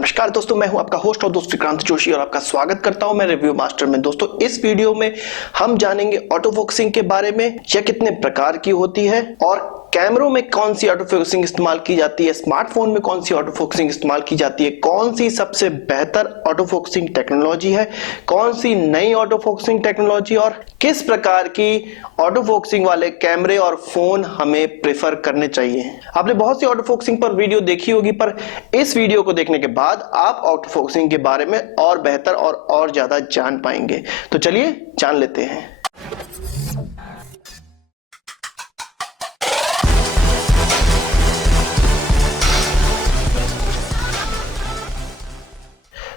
नमस्कार दोस्तों, मैं हूं आपका होस्ट और दोस्त विक्रांत जोशी और आपका स्वागत करता हूं मैं रिव्यू मास्टर में। दोस्तों, इस वीडियो में हम जानेंगे ऑटो फोकसिंग के बारे में, यह कितने प्रकार की होती है और कैमरों में कौन सी ऑटो फोकसिंग इस्तेमाल की जाती है, स्मार्टफोन में कौन सी ऑटो फोकसिंग इस्तेमाल की जाती है, कौन सी सबसे बेहतर ऑटो फोकसिंग टेक्नोलॉजी है, कौन सी नई ऑटो फोकसिंग टेक्नोलॉजी और किस प्रकार की ऑटो फोकसिंग वाले कैमरे और फोन हमें प्रेफर करने चाहिए। आपने बहुत सी ऑटो फोकसिंग पर वीडियो देखी होगी, पर इस वीडियो को देखने के बाद आप ऑटो फोकसिंग के बारे में और बेहतर और ज्यादा जान पाएंगे। तो चलिए जान लेते हैं।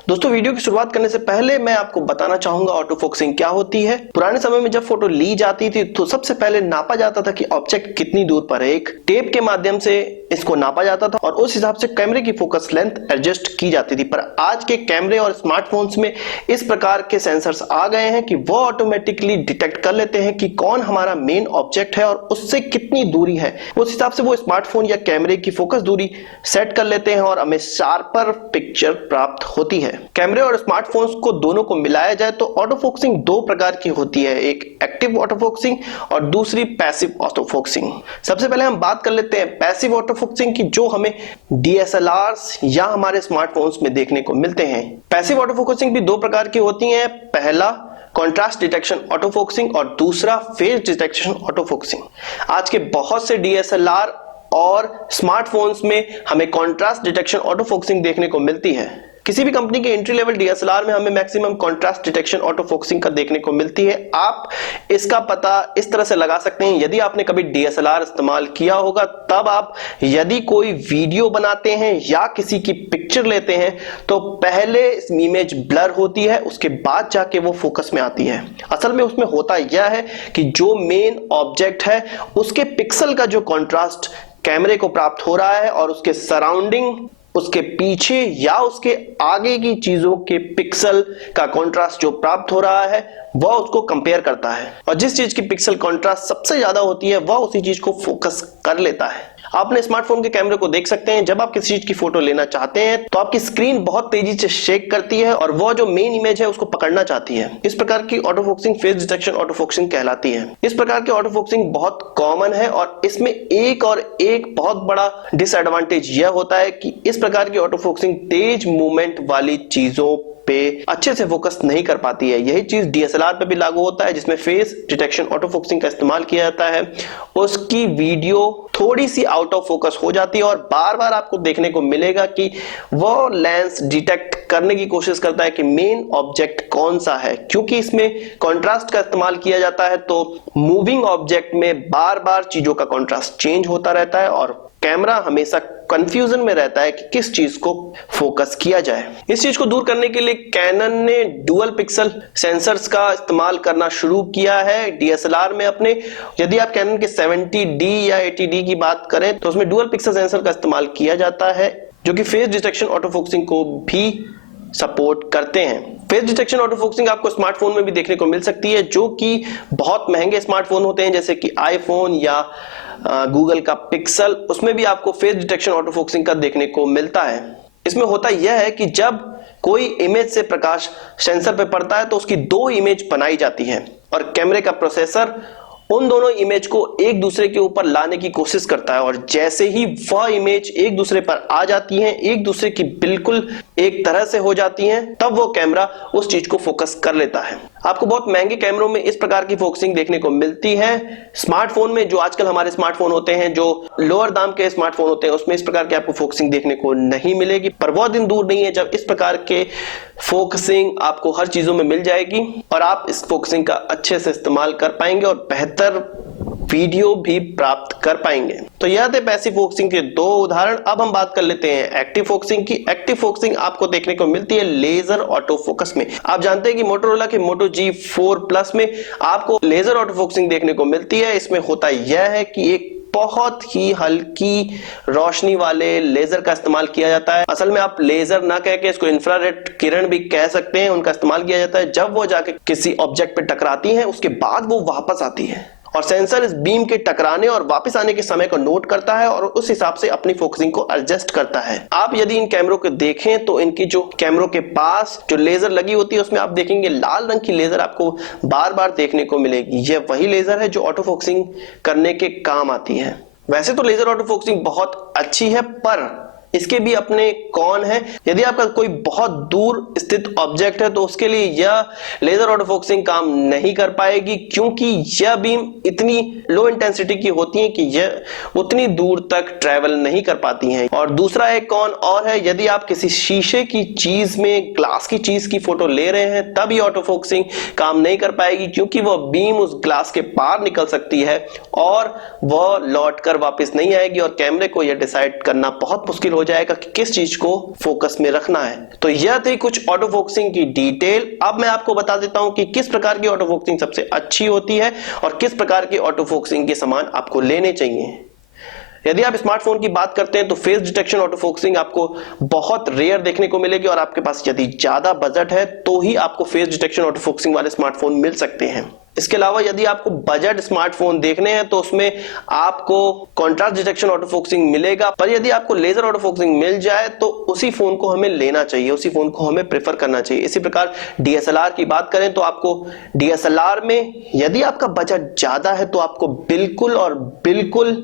दोस्तों, वीडियो की शुरुआत करने से पहले मैं आपको बताना चाहूंगा ऑटो फोकसिंग क्या होती है। पुराने समय में जब फोटो ली जाती थी तो सबसे पहले नापा जाता था कि ऑब्जेक्ट कितनी दूर पर है। एक टेप के माध्यम से इसको नापा जाता था और उस हिसाब से कैमरे की फोकस लेंथ एडजस्ट की जाती थी। पर आज के कैमरे और स्मार्टफोन्स में इस प्रकार के सेंसर्स आ गए हैं कि वो ऑटोमेटिकली डिटेक्ट कर लेते हैं कि कौन हमारा मेन ऑब्जेक्ट है और उससे कितनी दूरी है। उस हिसाब से वो स्मार्टफोन या कैमरे की फोकस दूरी सेट कर लेते हैं और हमें शार्पर पिक्चर प्राप्त होती है। कैमरे और स्मार्टफोन्स को दोनों को मिलाया जाए तो ऑटो फोकसिंग दो प्रकार की होती है, एक एक्टिव ऑटो फोकसिंग और दूसरी पैसिव ऑटो फोकसिंग। सबसे पहले हम बात कर लेते हैं पैसिव ऑटो फोकसिंग की, जो हमें डीएसएलआर्स या हमारे स्मार्टफोन्स में देखने को मिलते हैं। पैसिव ऑटो फोकसिंग भी दो प्रकार की होती है, पहला कॉन्ट्रास्ट डिटेक्शन ऑटो फोकसिंग और दूसरा फेज डिटेक्शन ऑटो फोकसिंग। आज के बहुत से डीएसएलआर और स्मार्टफोन्स में हमें कॉन्ट्रास्ट डिटेक्शन ऑटो फोकसिंग देखने को मिलती है। किसी भी कंपनी के एंट्री लेवल डीएसएलआर में हमें maximum contrast detection auto focusing का देखने को मिलती है। आप इसका पता इस तरह से लगा सकते हैं, यदि आपने कभी डीएसएलआर इस्तेमाल किया होगा तब आप यदि कोई वीडियो बनाते हैं या किसी की पिक्चर लेते हैं तो पहले इमेज ब्लर होती है, उसके बाद जाके वो फोकस में आती है। असल में उसमें होता यह है कि जो मेन ऑब्जेक्ट है उसके पिक्सल का जो कॉन्ट्रास्ट कैमरे को प्राप्त हो रहा है और उसके सराउंडिंग, उसके पीछे या उसके आगे की चीजों के पिक्सल का कंट्रास्ट जो प्राप्त हो रहा है वह उसको कंपेयर करता है और जिस चीज की पिक्सल कंट्रास्ट सबसे ज्यादा होती है वह उसी चीज को फोकस कर लेता है। आपने स्मार्टफोन के कैमरे को देख सकते हैं, जब आप किसी चीज की फोटो लेना चाहते हैं तो आपकी स्क्रीन बहुत तेजी से शेक करती है और वह जो मेन इमेज है उसको पकड़ना चाहती है। इस प्रकार की auto focusing face detection auto focusing कहलाती है। इस प्रकार की ऑटो फोकसिंग बहुत कॉमन है और इसमें एक बहुत बड़ा डिसएडवांटेज यह होता है कि इस प्रकार की ऑटो फोकसिंग तेज मूवमेंट वाली चीजों पे अच्छे से फोकस नहीं कर पाती है। यही चीज डीएसएलआर पे भी लागू होता है, जिसमें फेस डिटेक्शन ऑटो फोकसिंग का इस्तेमाल किया जाता है। उसकी वीडियो थोड़ी सी आउट ऑफ फोकस हो जाती है और बार बार आपको देखने को मिलेगा कि वो लेंस डिटेक्ट करने की कोशिश करता है कि मेन ऑब्जेक्ट कौन सा है। क्योंकि इसमें कॉन्ट्रास्ट का इस्तेमाल किया जाता है तो मूविंग ऑब्जेक्ट में बार बार चीजों का कॉन्ट्रास्ट चेंज होता रहता है और कैमरा हमेशा कंफ्यूजन में रहता है कि किस चीज को फोकस किया जाए। इस चीज को दूर करने के लिए कैनन ने डुअल पिक्सल सेंसर्स का इस्तेमाल करना शुरू किया है डीएसएलआर में अपने। यदि आप कैनन के 70D या 80D की बात करें तो उसमें डुअल पिक्सल सेंसर का इस्तेमाल किया जाता है, जो कि फेस डिटेक्शन ऑटो फोकसिंग को भी सपोर्ट करते हैं। फेस डिटेक्शन ऑटो फोकसिंग आपको स्मार्टफोन में भी देखने को मिल सकती है, जो कि बहुत महंगे स्मार्टफोन होते हैं जैसे कि आईफोन या गूगल का पिक्सल, उसमें भी आपको फेस डिटेक्शन ऑटो फोकसिंग का देखने को मिलता है। इसमें होता यह है कि जब कोई इमेज से प्रकाश सेंसर पे पड़ता है तो उसकी दो इमेज बनाई जाती है और कैमरे का प्रोसेसर उन दोनों इमेज को एक दूसरे के ऊपर लाने की कोशिश करता है और जैसे ही वह इमेज एक दूसरे पर आ जाती हैं, एक दूसरे की बिल्कुल एक तरह से हो जाती हैं, तब वो कैमरा उस चीज को फोकस कर लेता है। आपको बहुत महंगे कैमरों में इस प्रकार की फोकसिंग देखने को मिलती है। स्मार्टफोन में, जो आजकल हमारे स्मार्टफोन होते हैं, जो लोअर दाम के स्मार्टफोन होते हैं, उसमें इस प्रकार की आपको फोकसिंग देखने को नहीं मिलेगी। पर वह दिन दूर नहीं है जब इस प्रकार के फोकसिंग आपको हर चीजों में मिल जाएगी और आप इस फोकसिंग का अच्छे से इस्तेमाल कर पाएंगे और बेहतर वीडियो भी प्राप्त कर पाएंगे। तो यह थे पैसिव फोकसिंग के दो उदाहरण। अब हम बात कर लेते हैं एक्टिव फोकसिंग की। एक्टिव फोकसिंग आपको देखने को मिलती है लेजर ऑटो फोकस में। आप जानते हैं कि मोटोरोला के मोटो G4 प्लस में आपको लेजर ऑटो फोकसिंग देखने को मिलती है। इसमें होता यह है कि एक बहुत ही हल्की रोशनी वाले लेजर का इस्तेमाल किया जाता है। असल में आप लेजर ना कह के इसको इंफ्रारेड किरण भी कह सकते हैं, उनका इस्तेमाल किया जाता है। जब वो जाके किसी ऑब्जेक्ट पे टकराती हैं उसके बाद वो वापस आती है और सेंसर इस बीम के टकराने और वापस आने के समय को नोट करता है और उस हिसाब से अपनी फोकसिंग को एडजस्ट करता है। आप यदि इन कैमरों को देखें तो इनकी जो कैमरों के पास जो लेजर लगी होती है उसमें आप देखेंगे लाल रंग की लेजर आपको बार बार देखने को मिलेगी। यह वही लेजर है जो ऑटो फोकसिंग करने के काम आती है। वैसे तो लेजर ऑटो फोकसिंग बहुत अच्छी है, पर इसके भी अपने कौन है। यदि आपका कोई बहुत दूर स्थित ऑब्जेक्ट है तो उसके लिए यह लेजर ऑटो फोकसिंग काम नहीं कर पाएगी, क्योंकि यह बीम इतनी लो इंटेंसिटी की होती है कि यह उतनी दूर तक ट्रैवल नहीं कर पाती हैं। और दूसरा एक कौन और है, यदि आप किसी शीशे की चीज में, ग्लास की चीज की फोटो ले रहे हैं तब ये ऑटो फोकसिंग काम नहीं कर पाएगी, क्योंकि वह बीम उस ग्लास के पार निकल सकती है और वह लौट कर वापस नहीं आएगी और कैमरे को यह डिसाइड करना बहुत मुश्किल हो जाएगा कि किस चीज को फोकस में रखना है। तो यह थी कुछ ऑटो फोकसिंग की डिटेल। अब मैं आपको बता देता हूं कि किस प्रकार की ऑटो फोकसिंग सबसे अच्छी होती है और किस प्रकार की ऑटो फोकसिंग के सामान आपको लेने चाहिए। यदि आप स्मार्टफोन की बात करते हैं तो फेस डिटेक्शन ऑटो फोकसिंग आपको बहुत रेयर देखने को मिलेगी और आपके पास यदि ज्यादा बजट है तो ही आपको फेस डिटेक्शन ऑटो फोकसिंग वाले स्मार्टफोन मिल सकते हैं। इसके अलावा यदि आपको बजट स्मार्टफोन देखने हैं तो उसमें आपको कॉन्ट्रास्ट डिटेक्शन ऑटो फोकसिंग मिलेगा, पर यदि आपको लेजर ऑटो फोकसिंग मिल जाए तो उसी फोन को हमें लेना चाहिए, उसी फोन को हमें प्रेफर करना चाहिए। इसी प्रकार डीएसएलआर की बात करें तो आपको डीएसएलआर में यदि आपका बजट ज्यादा है तो आपको बिल्कुल और बिल्कुल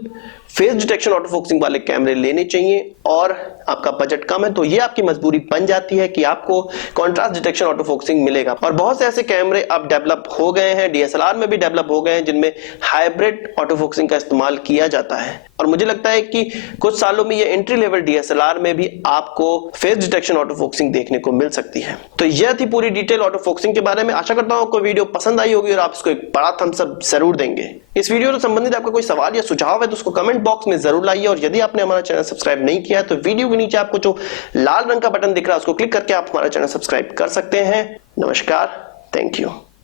फेस डिटेक्शन ऑटो फोकसिंग वाले कैमरे लेने चाहिए, और आपका बजट कम है तो ये आपकी मजबूरी बन जाती है कि आपको कॉन्ट्रास्ट डिटेक्शन ऑटो फोकसिंग मिलेगा। और बहुत से ऐसे कैमरे अब डेवलप हो गए हैं, डीएसएलआर में भी डेवलप हो गए हैं, जिनमें हाइब्रिड ऑटो फोकसिंग का इस्तेमाल किया जाता है। और मुझे लगता है कि कुछ सालों में ये एंट्री लेवल डीएसएलआर में भी आपको फेस डिटेक्शन ऑटो फोकसिंग देखने को मिल सकती है। तो यह थी पूरी डिटेल ऑटो फोकसिंग के बारे में। आशा करता हूं आपको वीडियो पसंद आई होगी और आप इसको एक बड़ा थम्स अप जरूर देंगे। इस वीडियो से संबंधित आपका कोई सवाल या सुझाव है तो उसको कमेंट बॉक्स में जरूर लाइए, और यदि आपने हमारा चैनल सब्सक्राइब नहीं किया है तो वीडियो के नीचे आपको जो लाल रंग का बटन दिख रहा है उसको क्लिक करके आप हमारा चैनल सब्सक्राइब कर सकते हैं। नमस्कार, थैंक यू।